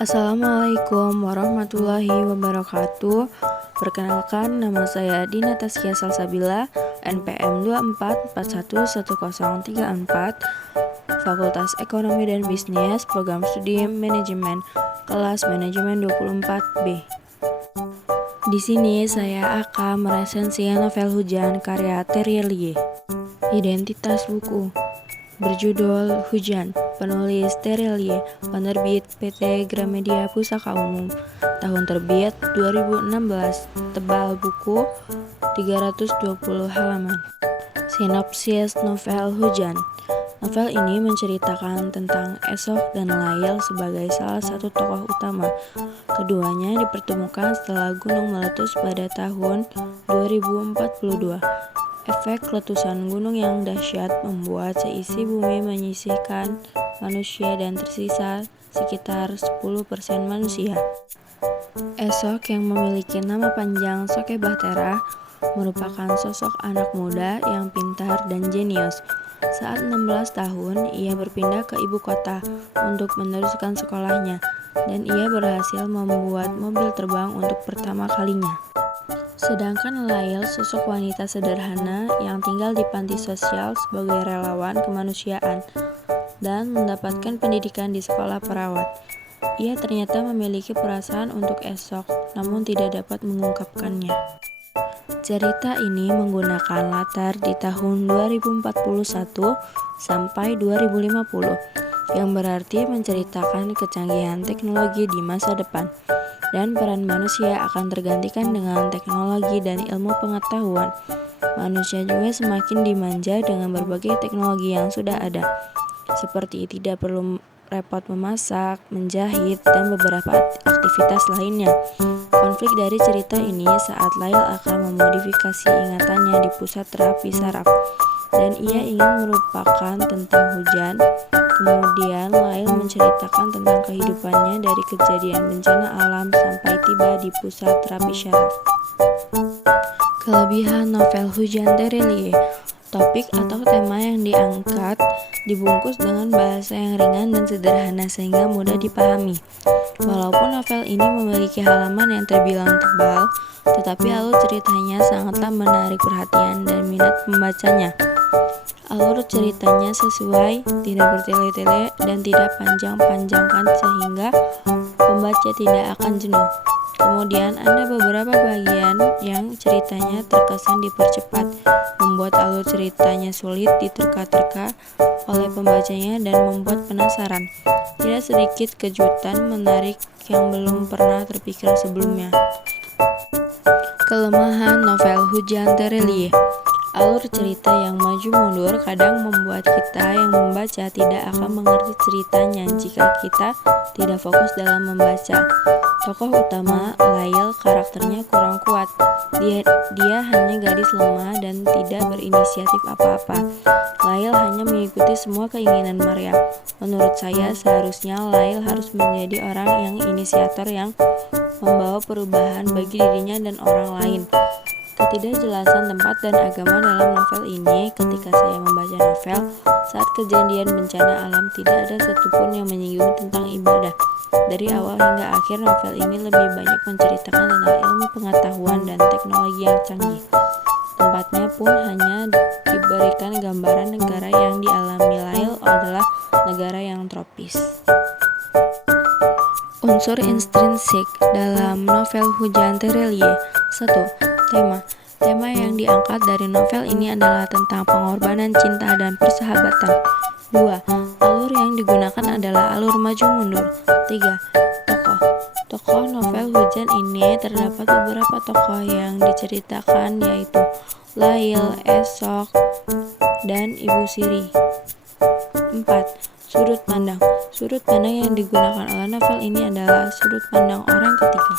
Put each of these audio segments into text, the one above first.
Assalamualaikum warahmatullahi wabarakatuh. Perkenalkan, nama saya Dina Taskia Salsabila, NPM 24411034, Fakultas Ekonomi dan Bisnis, Program Studi Manajemen, kelas Manajemen 24B. Di sini saya akan meresensi novel Hujan karya Terelie. Identitas buku berjudul Hujan, penulis Terelie, penerbit PT Gramedia Pusaka Umum, tahun terbit 2016, tebal buku 320 halaman. Sinopsis novel Hujan. Novel ini menceritakan tentang Esok dan Lail sebagai salah satu tokoh utama. Keduanya dipertemukan setelah gunung meletus pada tahun 2042. Efek letusan gunung yang dahsyat membuat seisi bumi menyisihkan manusia dan tersisa sekitar 10% manusia. Esok yang memiliki nama panjang Soke Bahtera merupakan sosok anak muda yang pintar dan jenius. Saat 16 tahun, ia berpindah ke ibu kota untuk meneruskan sekolahnya, dan ia berhasil membuat mobil terbang untuk pertama kalinya. Sedangkan Lail, sosok wanita sederhana yang tinggal di panti sosial sebagai relawan kemanusiaan dan mendapatkan pendidikan di sekolah perawat. Ia ternyata memiliki perasaan untuk Esok, namun tidak dapat mengungkapkannya. Cerita ini menggunakan latar di tahun 2041 sampai 2050, yang berarti menceritakan kecanggihan teknologi di masa depan. Dan peran manusia akan tergantikan dengan teknologi dan ilmu pengetahuan. Manusia juga semakin dimanja dengan berbagai teknologi yang sudah ada, seperti tidak perlu repot memasak, menjahit, dan beberapa aktivitas lainnya. Konflik dari cerita ini saat Lail akan memodifikasi ingatannya di pusat terapi saraf, dan ia ingin melupakan tentang hujan. Kemudian Lail menceritakan tentang kehidupannya dari kejadian bencana alam sampai tiba di pusat terapi syaraf. Kelebihan novel Hujan Terelie. Topik atau tema yang diangkat dibungkus dengan bahasa yang ringan dan sederhana sehingga mudah dipahami. Walaupun novel ini memiliki halaman yang terbilang tebal, tetapi alur ceritanya sangatlah menarik perhatian dan minat pembacanya. Alur ceritanya sesuai, tidak bertele-tele, dan tidak panjang-panjangkan sehingga pembaca tidak akan jenuh. Kemudian ada beberapa bagian yang ceritanya terkesan dipercepat, membuat alur ceritanya sulit diterka-terka oleh pembacanya dan membuat penasaran. Tidak sedikit kejutan menarik yang belum pernah terpikir sebelumnya. Kelemahan novel Hujan Terelie. Alur cerita yang maju mundur kadang membuat kita yang membaca tidak akan mengerti ceritanya jika kita tidak fokus dalam membaca. Tokoh utama, Lail, karakternya kurang kuat. Dia hanya gadis lemah dan tidak berinisiatif apa-apa. Lail hanya mengikuti semua keinginan Maryam. Menurut saya, seharusnya Lail harus menjadi orang yang inisiator yang membawa perubahan bagi dirinya dan orang lain. Ketidakjelasan tempat dan agama dalam novel ini. Ketika saya membaca novel saat kejadian bencana alam, tidak ada satupun yang menyinggung tentang ibadah. Dari awal hingga akhir, novel ini lebih banyak menceritakan tentang ilmu pengetahuan dan teknologi yang canggih. Tempatnya pun hanya diberikan gambaran negara yang dialami Lail adalah negara yang tropis. Unsur intrinsik dalam novel Hujan Terelie. 1. Tema yang diangkat dari novel ini adalah tentang pengorbanan cinta dan persahabatan. 2. Alur yang digunakan adalah alur maju mundur. 3. Tokoh novel Hujan ini terdapat beberapa tokoh yang diceritakan, yaitu Lail, Esok, dan Ibu Siri. 4. Sudut pandang. Sudut pandang yang digunakan oleh novel ini adalah sudut pandang orang ketiga.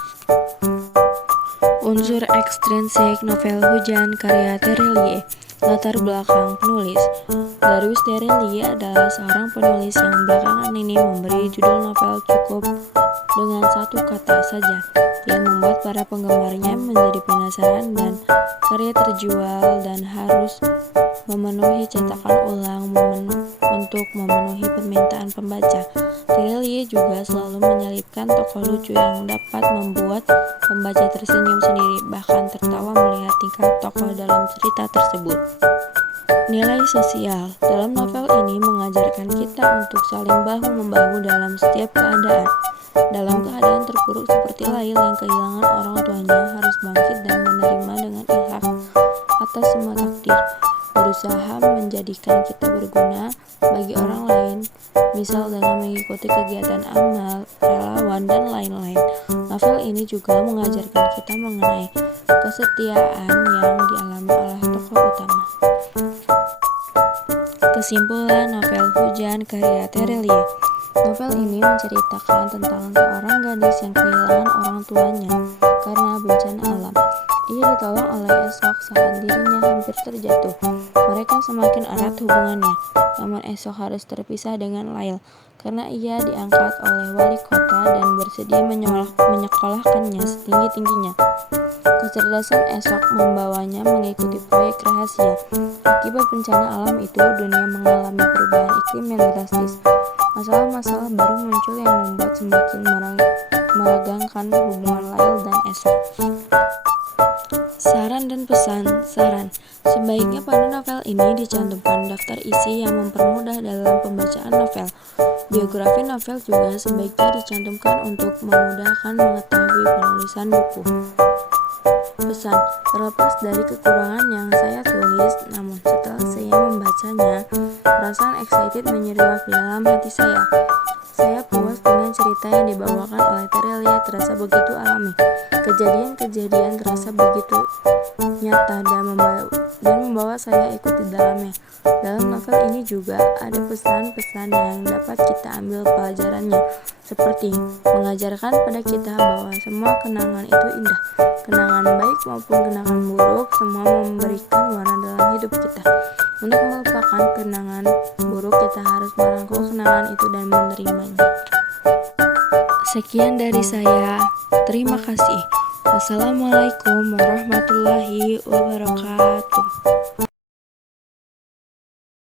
Unsur ekstrinsik novel Hujan karya Terelie. Latar belakang penulis. Darius Tereli adalah seorang penulis yang belakangan ini memberi judul novel cukup dengan satu kata saja, yang membuat para penggemarnya menjadi penasaran dan karya terjual dan harus memenuhi cetakan ulang untuk memenuhi permintaan pembaca. Tereli juga selalu menyelipkan tokoh lucu yang dapat membuat pembaca tersenyum sendiri, bahkan tertawa melihat tingkah tokoh dalam cerita tersebut. Nilai sosial dalam novel ini mengajarkan kita untuk saling bahu-membahu dalam setiap keadaan. Dalam keadaan terpuruk seperti Lail yang kehilangan orang tuanya, harus bangkit dan menerima dengan ikhlas atas semua takdir, berusaha menjadikan kita berguna bagi orang lain, misal dengan mengikuti kegiatan amal, relawan, dan lain-lain. Novel ini juga mengajarkan kita mengenai kesetiaan yang dialami oleh tokoh utama. Kesimpulan novel Hujan karya Tereli. Novel ini menceritakan tentang seorang gadis yang kehilangan orang tuanya karena bencana alam. Ia ditolong oleh Esok saat dirinya hampir terjatuh. Mereka semakin erat hubungannya, namun Esok harus terpisah dengan Lail karena ia diangkat oleh wali kota dan bersedia menyekolahkannya setinggi-tingginya. Kecerdasan Esok membawanya mengikuti proyek rahasia. Akibat bencana alam itu, dunia mengalami perubahan iklim yang drastis. Masalah-masalah baru muncul yang membuat semakin meregangkan hubungan Lail dan Esok. Saran dan pesan. Saran: sebaiknya pada novel ini dicantumkan daftar isi yang mempermudah dalam pembacaan novel. Biografi novel juga sebaiknya dicantumkan untuk memudahkan mengetahui penulisan buku. Pesan: terlepas dari kekurangan yang saya tulis, namun setelah saya membacanya, perasaan excited menyeruak di dalam hati saya. Saya puas dengan cerita yang dibawakan oleh Tereli, terasa begitu alami. Kejadian-kejadian terasa begitu nyata dan membawa saya ikut di dalamnya. Dalam novel ini juga ada pesan-pesan yang dapat kita ambil pelajarannya, seperti mengajarkan pada kita bahwa semua kenangan itu indah. Kenangan baik maupun kenangan buruk, semua memberikan warna dalam hidup kita. Untuk melupakan kenangan buruk, kita harus merangkul kenangan itu dan menerimanya. Sekian dari saya. Terima kasih. Wassalamualaikum warahmatullahi wabarakatuh.